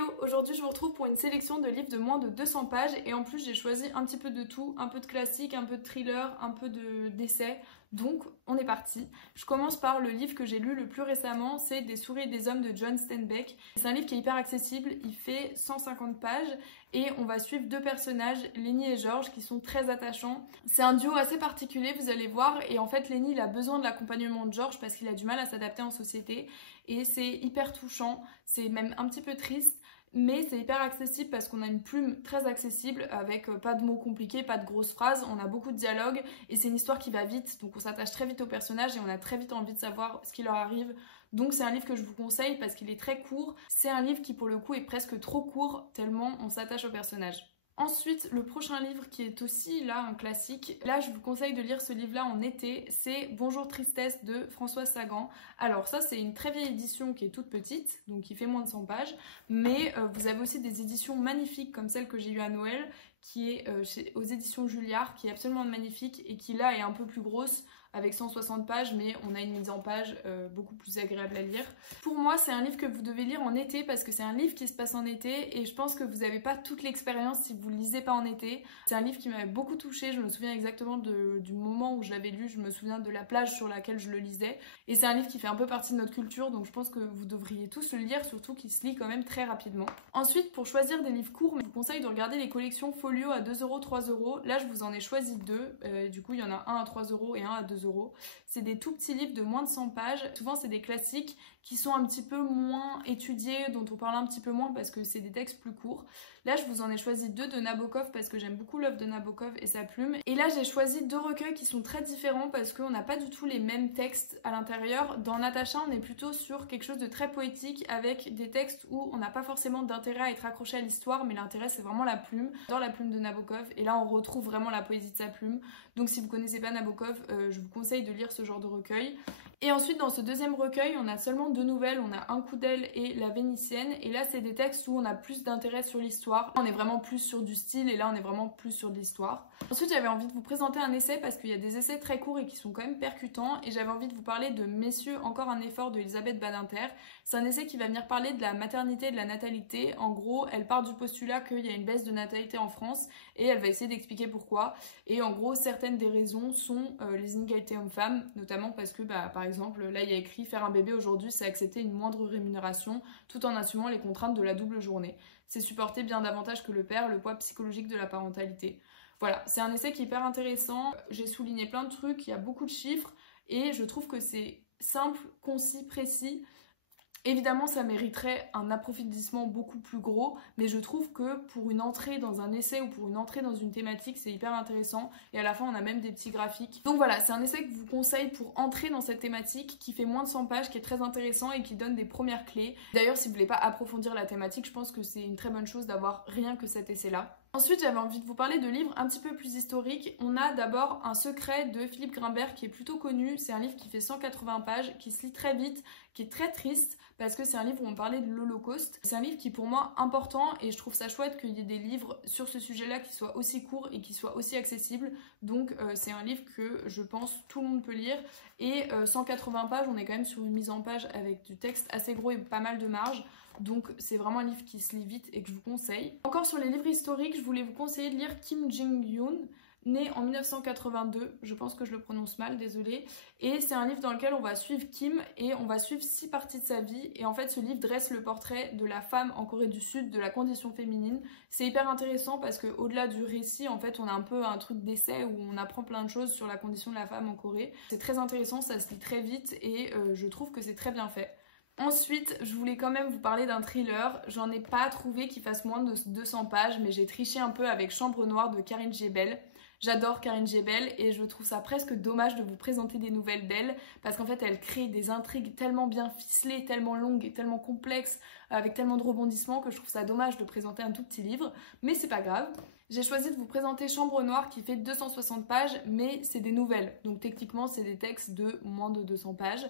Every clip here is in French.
Hello, aujourd'hui je vous retrouve pour une sélection de livres de moins de 200 pages et en plus j'ai choisi un petit peu de tout, un peu de classique, un peu de thriller, un peu d'essai, donc on est parti. Je commence par le livre que j'ai lu le plus récemment, c'est Des souris et des hommes de John Steinbeck. C'est un livre qui est hyper accessible, il fait 150 pages et on va suivre deux personnages, Lenny et George, qui sont très attachants. C'est un duo assez particulier, vous allez voir, et en fait Lenny il a besoin de l'accompagnement de George parce qu'il a du mal à s'adapter en société et c'est hyper touchant, c'est même un petit peu triste. Mais c'est hyper accessible parce qu'on a une plume très accessible avec pas de mots compliqués, pas de grosses phrases, on a beaucoup de dialogues et c'est une histoire qui va vite, donc on s'attache très vite aux personnages et on a très vite envie de savoir ce qui leur arrive. Donc c'est un livre que je vous conseille parce qu'il est très court, c'est un livre qui pour le coup est presque trop court tellement on s'attache aux personnages. Ensuite, le prochain livre qui est aussi là un classique, là je vous conseille de lire ce livre-là en été, c'est Bonjour Tristesse de Françoise Sagan. Alors ça c'est une très vieille édition qui est toute petite, donc qui fait moins de 100 pages, mais vous avez aussi des éditions magnifiques comme celle que j'ai eue à Noël, qui est aux éditions Julliard, qui est absolument magnifique et qui là est un peu plus grosse, avec 160 pages, mais on a une mise en page beaucoup plus agréable à lire. Pour moi, c'est un livre que vous devez lire en été parce que c'est un livre qui se passe en été et je pense que vous n'avez pas toute l'expérience si vous ne le lisez pas en été. C'est un livre qui m'avait beaucoup touchée, je me souviens exactement du moment où je l'avais lu, je me souviens de la plage sur laquelle je le lisais. Et c'est un livre qui fait un peu partie de notre culture, donc je pense que vous devriez tous le lire, surtout qu'il se lit quand même très rapidement. Ensuite, pour choisir des livres courts, je vous conseille de regarder les collections Folio à 2€, 3€. Là, je vous en ai choisi deux, du coup il y en a un à 3€ et un à 2€. C'est des tout petits livres de moins de 100 pages. Souvent, c'est des classiques qui sont un petit peu moins étudiés, dont on parle un petit peu moins parce que c'est des textes plus courts. Là, je vous en ai choisi deux de Nabokov parce que j'aime beaucoup l'œuvre de Nabokov et sa plume. Et là, j'ai choisi deux recueils qui sont très différents parce qu'on n'a pas du tout les mêmes textes à l'intérieur. Dans Natacha, on est plutôt sur quelque chose de très poétique avec des textes où on n'a pas forcément d'intérêt à être accroché à l'histoire, mais l'intérêt, c'est vraiment la plume. Dans la plume de Nabokov, et là, on retrouve vraiment la poésie de sa plume. Donc, si vous connaissez pas Nabokov, je vous conseille de lire ce genre de recueil. Et ensuite, dans ce deuxième recueil, on a seulement deux nouvelles. On a Un coup d'aile et La Vénitienne. Et là, c'est des textes où on a plus d'intérêt sur l'histoire. On est vraiment plus sur du style et là, on est vraiment plus sur de l'histoire. Ensuite, j'avais envie de vous présenter un essai parce qu'il y a des essais très courts et qui sont quand même percutants. Et j'avais envie de vous parler de Messieurs, encore un effort de Elisabeth Badinter. C'est un essai qui va venir parler de la maternité et de la natalité. En gros, elle part du postulat qu'il y a une baisse de natalité en France et elle va essayer d'expliquer pourquoi. Et en gros, certaines des raisons sont les inégalités hommes-femmes, notamment parce que, par exemple, là, il y a écrit « Faire un bébé aujourd'hui, c'est accepter une moindre rémunération tout en assumant les contraintes de la double journée. C'est supporter bien davantage que le père le poids psychologique de la parentalité. » Voilà, c'est un essai qui est hyper intéressant. J'ai souligné plein de trucs, il y a beaucoup de chiffres et je trouve que c'est simple, concis, précis. Évidemment, ça mériterait un approfondissement beaucoup plus gros, mais je trouve que pour une entrée dans un essai ou pour une entrée dans une thématique, c'est hyper intéressant. Et à la fin, on a même des petits graphiques. Donc voilà, c'est un essai que je vous conseille pour entrer dans cette thématique qui fait moins de 100 pages, qui est très intéressant et qui donne des premières clés. D'ailleurs, si vous voulez pas approfondir la thématique, je pense que c'est une très bonne chose d'avoir rien que cet essai-là. Ensuite, j'avais envie de vous parler de livres un petit peu plus historiques. On a d'abord Un secret de Philippe Grimbert qui est plutôt connu. C'est un livre qui fait 180 pages, qui se lit très vite, qui est très triste parce que c'est un livre où on parlait de l'Holocauste. C'est un livre qui est pour moi important et je trouve ça chouette qu'il y ait des livres sur ce sujet-là qui soient aussi courts et qui soient aussi accessibles. Donc c'est un livre que je pense tout le monde peut lire. Et 180 pages, on est quand même sur une mise en page avec du texte assez gros et pas mal de marge. Donc c'est vraiment un livre qui se lit vite et que je vous conseille. Encore sur les livres historiques, je voulais vous conseiller de lire Kim Jong-un, né en 1982, je pense que je le prononce mal, désolée. Et c'est un livre dans lequel on va suivre Kim et on va suivre 6 parties de sa vie. Et en fait ce livre dresse le portrait de la femme en Corée du Sud, de la condition féminine. C'est hyper intéressant parce qu'au-delà du récit, en fait on a un peu un truc d'essai où on apprend plein de choses sur la condition de la femme en Corée. C'est très intéressant, ça se lit très vite et je trouve que c'est très bien fait. Ensuite, je voulais quand même vous parler d'un thriller. J'en ai pas trouvé qui fasse moins de 200 pages, mais j'ai triché un peu avec Chambre Noire de Karine Jebel. J'adore Karine Jebel et je trouve ça presque dommage de vous présenter des nouvelles d'elle parce qu'en fait elle crée des intrigues tellement bien ficelées, tellement longues et tellement complexes avec tellement de rebondissements que je trouve ça dommage de présenter un tout petit livre, mais c'est pas grave. J'ai choisi de vous présenter Chambre Noire qui fait 260 pages mais c'est des nouvelles, donc techniquement c'est des textes de moins de 200 pages.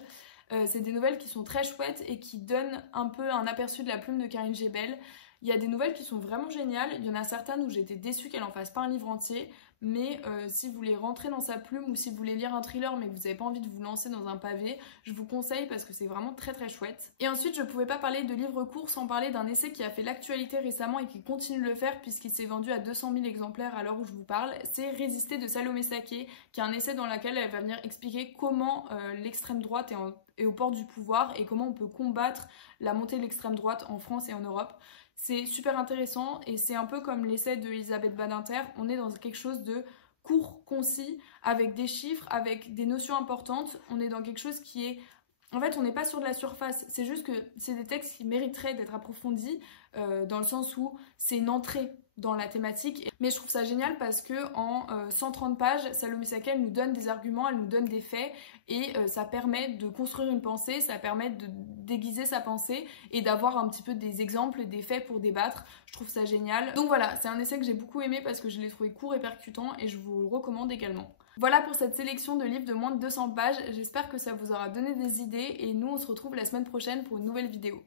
C'est des nouvelles qui sont très chouettes et qui donnent un peu un aperçu de la plume de Karine Jebel. Il y a des nouvelles qui sont vraiment géniales, il y en a certaines où j'étais déçue qu'elle en fasse pas un livre entier, mais si vous voulez rentrer dans sa plume ou si vous voulez lire un thriller mais que vous n'avez pas envie de vous lancer dans un pavé, je vous conseille parce que c'est vraiment très très chouette. Et ensuite, je pouvais pas parler de livres courts sans parler d'un essai qui a fait l'actualité récemment et qui continue de le faire puisqu'il s'est vendu à 200 000 exemplaires à l'heure où je vous parle. C'est Résister de Salomé Saké, qui est un essai dans lequel elle va venir expliquer comment l'extrême droite est au port du pouvoir et comment on peut combattre la montée de l'extrême droite en France et en Europe. C'est super intéressant et c'est un peu comme l'essai de Elisabeth Badinter, on est dans quelque chose de court, concis, avec des chiffres, avec des notions importantes, on est dans quelque chose qui est... En fait, on n'est pas sur de la surface, c'est juste que c'est des textes qui mériteraient d'être approfondis, dans le sens où c'est une entrée dans la thématique. Mais je trouve ça génial parce que en 130 pages, Salomé Saké nous donne des arguments, elle nous donne des faits et ça permet de construire une pensée, ça permet de déguiser sa pensée et d'avoir un petit peu des exemples et des faits pour débattre. Je trouve ça génial. Donc voilà, c'est un essai que j'ai beaucoup aimé parce que je l'ai trouvé court et percutant et je vous le recommande également. Voilà pour cette sélection de livres de moins de 200 pages, j'espère que ça vous aura donné des idées et nous on se retrouve la semaine prochaine pour une nouvelle vidéo.